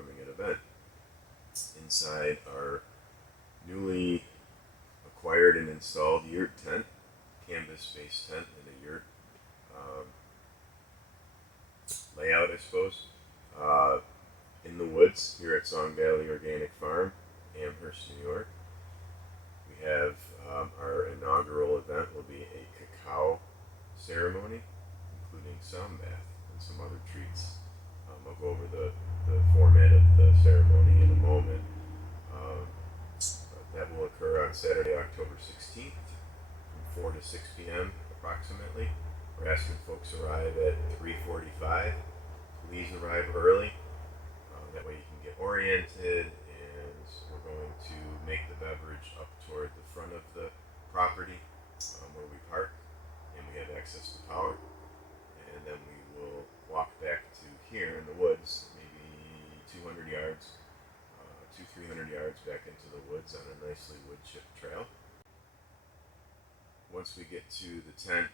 upcoming event. Inside our newly acquired and installed yurt tent, canvas-based tent in a yurt um, layout, I suppose, uh, in the woods here at Song Valley Organic Farm, Amherst, New York. We have our inaugural event will be a cacao ceremony, including sound bath and some other treats. I'll go over the format of the ceremony in a moment. Um, that will occur on Saturday, October 16th from 4 to 6 p.m. approximately. We're asking folks arrive at 3:45. Please arrive early. That way you can get oriented, and we're going to make the beverage up toward the front of the property where we park, and we have access to power. And then we will walk back to here in the woods, maybe 200 yards, 300 yards back into the woods on a nicely wood chipped trail. Once we get to the tent,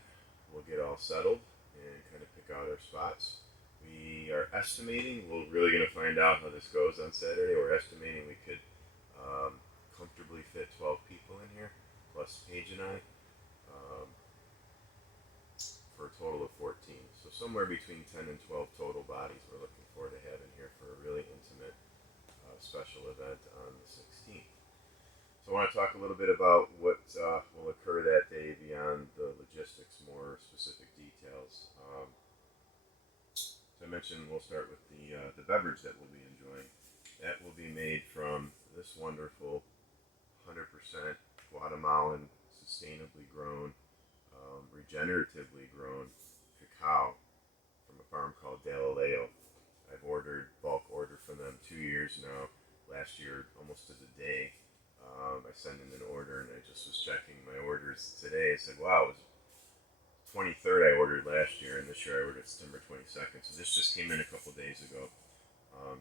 we'll get all settled and kind of pick out our spots. We are estimating, we're really going to find out how this goes on Saturday. We're estimating we could comfortably fit 12 people in here, plus Paige and I, for a total of 14. So somewhere between 10 and 12 total bodies we're looking forward to having here for a really intimate special event on the 16th. So I want to talk a little bit about what will occur that day beyond the logistics, more specific details. As I mentioned, we'll start with the beverage that we'll be enjoying. That will be made from this wonderful 100% Guatemalan, sustainably grown, regeneratively grown cacao from a farm called Galileo. I've bulk ordered from them 2 years now. Last year, almost to the day, I sent in an order, and I just was checking my orders today. I said, wow, it was 23rd I ordered last year, and this year I ordered September 22nd. So this just came in a couple days ago.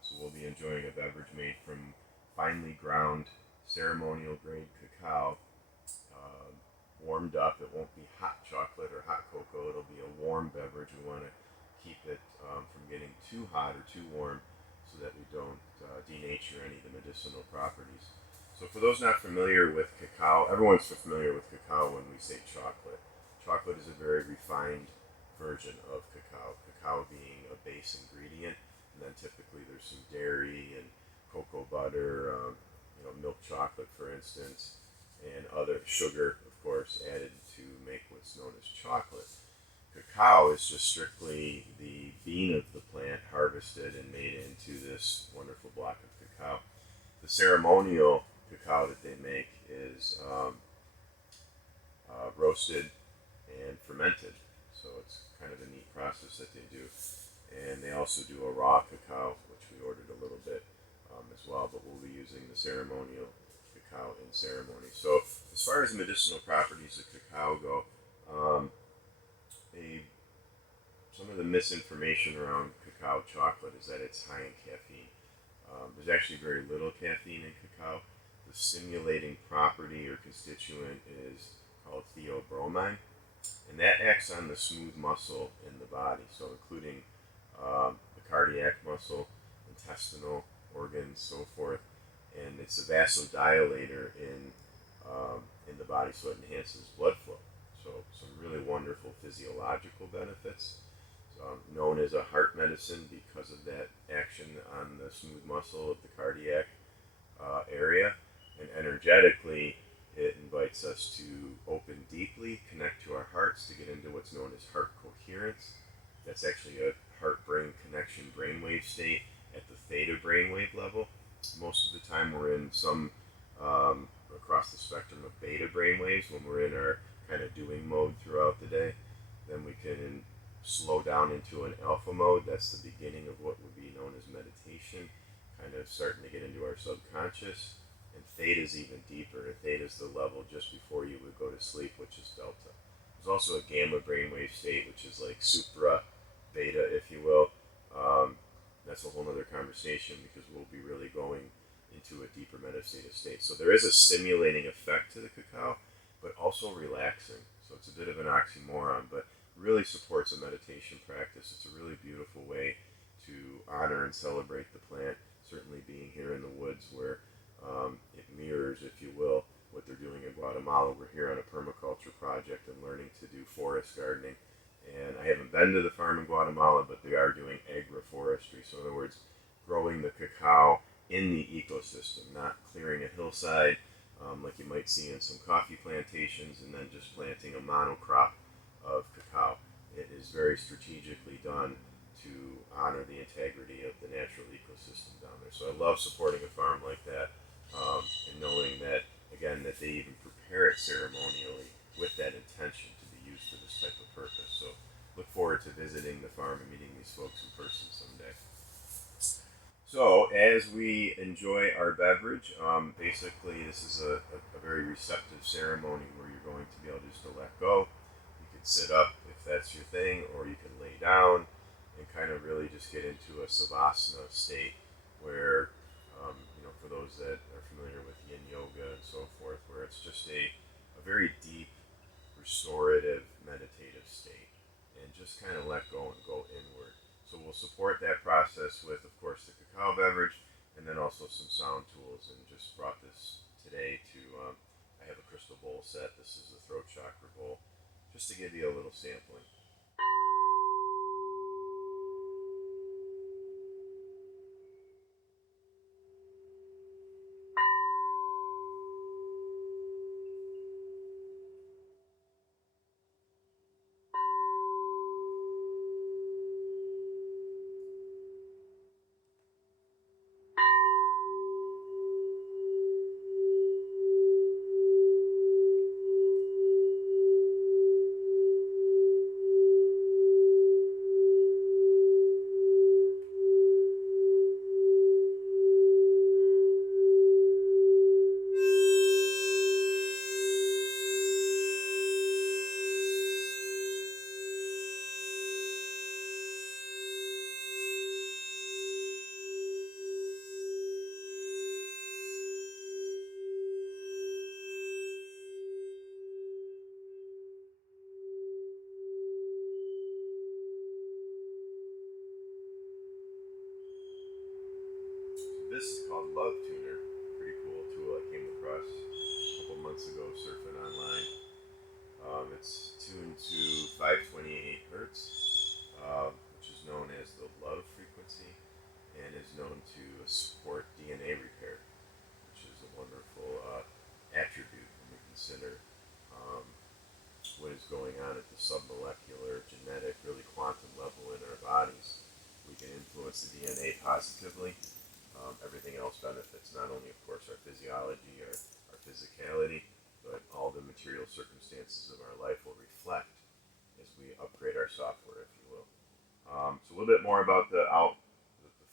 So we'll be enjoying a beverage made from finely ground ceremonial grade cacao, warmed up. It won't be hot chocolate or hot cocoa. It'll be a warm beverage. We want to keep it from getting too hot or too warm so that we don't denature any of the medicinal properties. So for those not familiar with cacao, everyone's familiar with cacao when we say chocolate. Chocolate is a very refined version of cacao, cacao being a base ingredient, and then typically there's some dairy and cocoa butter, milk chocolate, for instance, and other sugar, of course, added to make what's known as chocolate. Cacao is just strictly the bean of the plant harvested and made into this wonderful block of cacao. The ceremonial cacao that they make is roasted and fermented, so it's kind of a neat process that they do. And they also do a raw cacao, which we ordered a little bit as well, but we'll be using the ceremonial cacao in ceremony. So as far as the medicinal properties of cacao go, some of the misinformation around cacao chocolate is that it's high in caffeine. There's actually very little caffeine in cacao. The stimulating property or constituent is called theobromine, and that acts on the smooth muscle in the body, so including the cardiac muscle, intestinal organs, so forth, and it's a vasodilator in the body, so it enhances blood flow. So some really wonderful physiological benefits. Known as a heart medicine because of that action on the smooth muscle of the cardiac area, and energetically it invites us to open deeply, connect to our hearts to get into what's known as heart coherence. That's actually a heart-brain connection brainwave state at the theta brainwave level. Most of the time we're in some across the spectrum of beta brainwaves when we're in our kind of doing mode throughout the day. Then we can slow down into an alpha mode. That's the beginning of what would be known as meditation, kind of starting to get into our subconscious. And theta is even deeper. Theta is the level just before you would go to sleep, which is delta. There's also a gamma brainwave state, which is like supra beta, if you will. That's a whole other conversation because we'll be really going into a deeper meditative state. So there is a stimulating effect to the cacao, but also relaxing. So it's a bit of an oxymoron, but really supports a meditation practice. It's a really beautiful way to honor and celebrate the plant, certainly being here in the woods where it mirrors, if you will, what they're doing in Guatemala. We're here on a permaculture project and learning to do forest gardening. And I haven't been to the farm in Guatemala, but they are doing agroforestry. So in other words, growing the cacao in the ecosystem, not clearing a hillside like you might see in some coffee plantations and then just planting a monocrop of cacao. It is very strategically done to honor the integrity of the natural ecosystem down there. So I love supporting a farm like that, and knowing that, again, that they even prepare it ceremonially with that intention to be used for this type of purpose. So look forward to visiting the farm and meeting these folks in person someday. So as we enjoy our beverage, basically this is a very receptive ceremony where you're going to be able just to let go. You can sit up if that's your thing, or you can lay down and kind of really just get into a savasana state where, for those that are familiar with yin yoga and so forth, where it's just a very deep, restorative, meditative state, and just kind of let go and go inward. So we'll support that process with, of course, the cacao beverage, and then also some sound tools. And just brought this today to, I have a crystal bowl set. This is the throat chakra bowl, just to give you a little sampling. This is called Love Tuner. Pretty cool tool I came across a couple months ago surfing online. It's tuned to 528 hertz, which is known as the love frequency, and is known to support DNA repair, which is a wonderful attribute when we consider what is going on at the submolecular, genetic, really quantum level in our bodies. We can influence the DNA positively. Everything else benefits, not only, of course, our physiology, our physicality, but all the material circumstances of our life will reflect as we upgrade our software, if you will. So a little bit more about the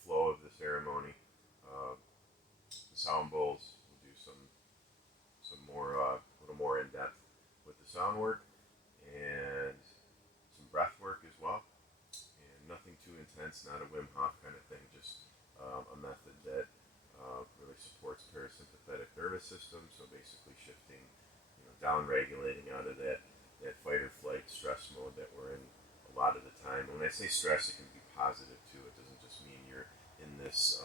flow of the ceremony. The sound bowls, we'll do some more, a little more in depth with the sound work, and some breath work as well. And nothing too intense, not a Wim Hof kind of thing, just a method that really supports parasympathetic nervous system. So basically shifting, down regulating out of that fight or flight stress mode that we're in a lot of the time. And when I say stress, it can be positive too. It doesn't just mean you're in this,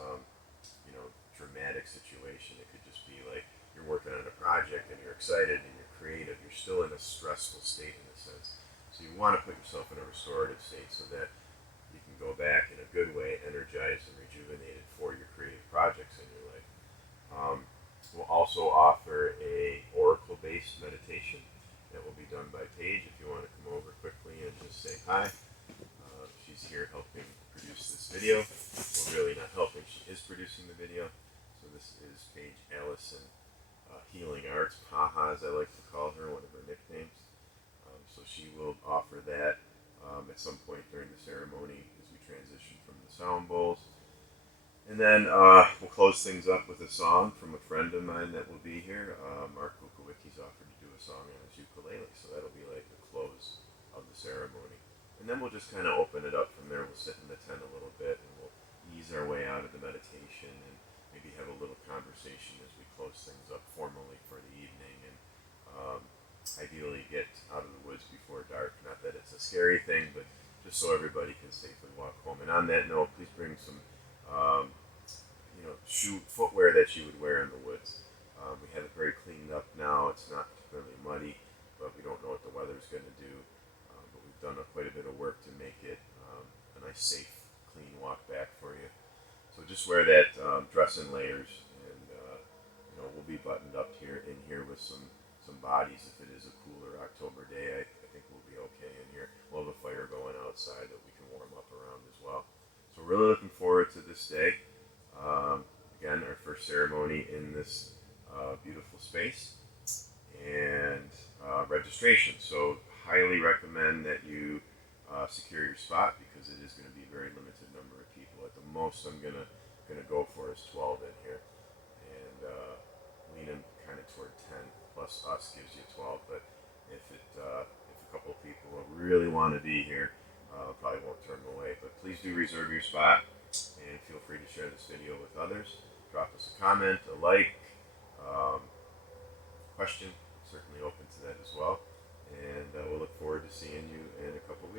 dramatic situation. It could just be like you're working on a project and you're excited and you're creative. You're still in a stressful state in a sense. So you want to put yourself in a restorative state so that you can go back in a good way, energized and rejuvenated for your creative projects in your life. We'll also offer a oracle-based meditation that will be done by Paige if you want to come over quickly and just say hi. She's here helping produce this video. Well, really not helping, she is producing the video. So this is Paige Allison, Healing Arts, Paha as I like to call her, one of her nicknames. So she will offer that at some point during the ceremony as we transition from the sound bowls. And then we'll close things up with a song from a friend of mine that will be here. Mark Bukowicki's offered to do a song on his ukulele, so that'll be like the close of the ceremony. And then we'll just kind of open it up from there. We'll sit in the tent a little bit, and we'll ease our way out of the meditation and maybe have a little conversation as we close things up formally for the evening. And ideally get out of the woods before dark. Not that it's a scary thing, but just so everybody can safely walk home. And on that note, please bring some, footwear that you would wear in the woods. We have it very cleaned up now. It's not particularly muddy, but we don't know what the weather's going to do. But we've done quite a bit of work to make it a nice, safe, clean walk back for you. So just wear that dress in layers, and we'll be buttoned up here with some bodies. If it is a cooler October day, I think we'll be okay in here. We'll have a fire going outside that we can warm up around as well. So we're really looking forward to this day. Again, our first ceremony in this beautiful space, and registration. So highly recommend that you secure your spot, because it is going to be a very limited number of people. At the most, I'm gonna go for is 12 in here, and leaning kind of toward 10 plus us gives you 12. But if a couple of people really want to be here, probably won't turn them away. But please do reserve your spot, and feel free to share this video with others. Drop us a comment, a like, question. Certainly open to that as well. And we'll look forward to seeing you in a couple of weeks.